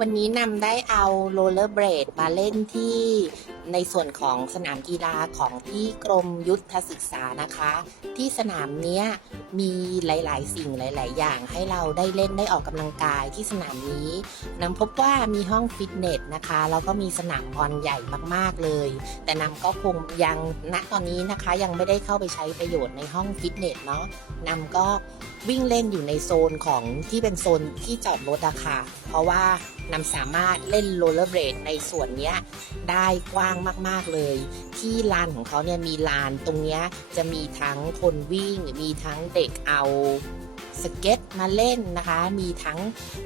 วันนี้นำได้เอาโรลเลอร์เบรดมาเล่นที่ในส่วนของสนามกีฬาของที่กรมยุทธศึกษานะคะ ที่สนามเนี้ยมีหลาย ๆ สิ่งหลาย ๆ อย่างให้เราได้เล่นได้ออกกำลังกายที่สนามนี้นำพบว่ามีห้องฟิตเนสนะคะแล้วก็มีสนามบอลใหญ่มาก ๆ เลย แต่นำก็คงยังณตอนนี้นะคะยังไม่ได้เข้าไปใช้ประโยชน์ในห้องฟิตเนสเนาะนำก็ วิ่งเล่นอยู่ในโซนของที่เป็นโซนที่จอดรถอะค่ะ เพราะว่านำสามารถเล่นโรลเลอร์เบรดในส่วนเนี้ยได้กว้างมากๆเลย ที่ลานของเขาเนี่ยมีลานตรงเนี้ยจะมีทั้งคนวิ่งมีทั้งเด็กเอา สเก็ตมาเล่นนะคะ มีทั้ง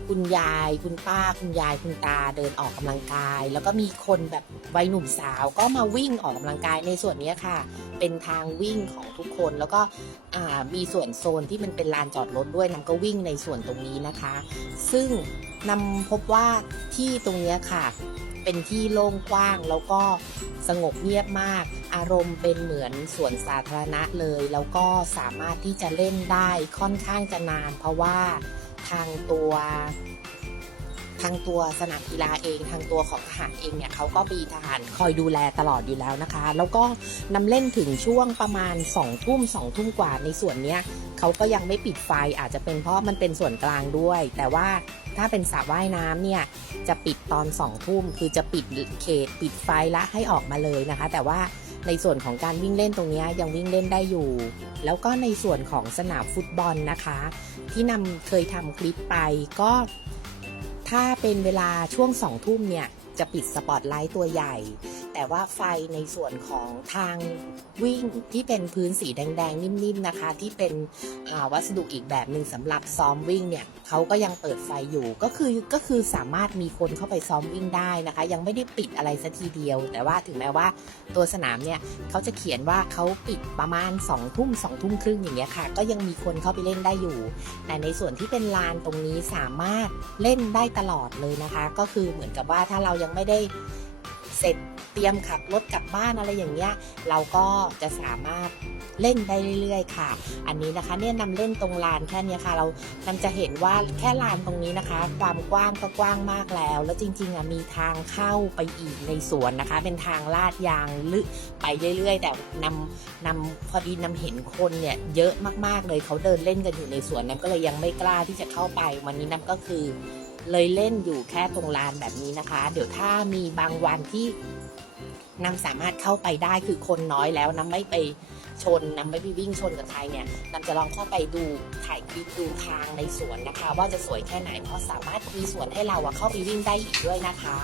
คุณยาย คุณป้า คุณยายคุณตาเดินออกกำลังกาย แล้วก็มีคนแบบวัยหนุ่มสาวก็มาวิ่งออกกำลังกายในส่วนนี้ค่ะ เป็นทางวิ่งของทุกคนแล้วก็มีส่วนโซนที่มันเป็นลานจอดรถด้วยนำก็วิ่งในส่วนตรงนี้นะคะ ซึ่งนำพบว่าที่ตรงนี้ค่ะ เป็นที่โล่งกว้าง แล้วก็สงบเงียบมาก อารมณ์เป็นเหมือนสวนสาธารณะเลย แล้วก็สามารถที่จะเล่นได้ค่อนข้างจะนาน เพราะว่าทางตัวทางตัวสนามกีฬาเองทางตัวของทหารเองเนี่ยเขาก็มีทหารคอยดูแลตลอดอยู่แล้วนะคะ แล้วก็นำเล่นถึงช่วงประมาณ2องทุ่มสองทุ่มกว่าในส่วนเนี้ย เขาก็ยังไม่ปิดไฟอาจจะเป็นเพราะมันเป็นส่วนกลางด้วย แต่ว่าถ้าเป็นสระว่ายน้ำเนี่ยจะปิดตอน2องทุ่มคือจะปิดเขตปิดไฟละให้ออกมาเลยนะคะ แต่ว่าในส่วนของการวิ่งเล่นตรงนี้ยยังวิ่งเล่นได้อยู่ แล้วก็ในส่วนของสนามฟุตบอลนะคะ ที่นำเคยทำคลิปไปก็ ถ้าเป็นเวลาช่วงสองทุ่มเนี่ยจะปิดสปอตไลท์ตัวใหญ่ แต่ว่าไฟในส่วนของทางวิ่งที่เป็นพื้นสีแดงๆ นิ่มๆนะคะ ที่เป็นวัสดุอีกแบบหนึ่งสำหรับซ้อมวิ่งเนี่ยเขาก็ยังเปิดไฟอยู่ก็คือก็คือสามารถมีคนเข้าไปซ้อมวิ่งได้นะคะ ยังไม่ได้ปิดอะไรสัทีเดียว แต่ว่าถึงแม้ว่าตัวสนามเนี่ยเขาจะเขียนว่าเขาปิดประมาณ2องทุ่มสองทุ่มครึ่งอย่างเงี้ยค่ะ ก็ยังมีคนเข้าไปเล่นได้อยู่ แต่ในส่วนที่เป็นลานตรงนี้สามารถเล่นได้ตลอดเลยนะคะ ก็คือเหมือนกับว่าถ้าเรายังไม่ได้ เสร็จเตรียมขับรถกลับบ้านอะไรอย่างเงี้ย เราก็จะสามารถเล่นได้เรื่อยๆ ค่ะ อันนี้นะคะเนี่ยนำเล่นตรงลานแค่นี้ค่ะ เรานำจะเห็นว่าแค่ลานตรงนี้นะคะ ความกว้างก็กว้างมากแล้ว แล้วจริงๆอะมีทางเข้าไปอีกในสวนนะคะ เป็นทางลาดยางลึกไปเรื่อยๆ แต่นำนำพอดีนำเห็นคนเนี่ยเยอะมากๆเลยเขาเดินเล่นกันอยู่ในสวนนั้นก็เลยยังไม่กล้าที่จะเข้าไปวันนี้น้ำก็คือ เลยเล่นอยู่แค่ตรงลานแบบนี้นะคะ เดี๋ยวถ้ามีบางวันที่นำสามารถเข้าไปได้คือคนน้อยแล้วน้ำไม่ไปชนน้ำไม่ไปวิ่งชนกับใครเนี่ยน้ำจะลองเข้าไปดูถ่ายคลิปดูทางในสวนนะคะ ว่าจะสวยแค่ไหนเพราะสามารถมีสวนให้เราเข้าไปวิ่งได้อีกด้วยนะคะ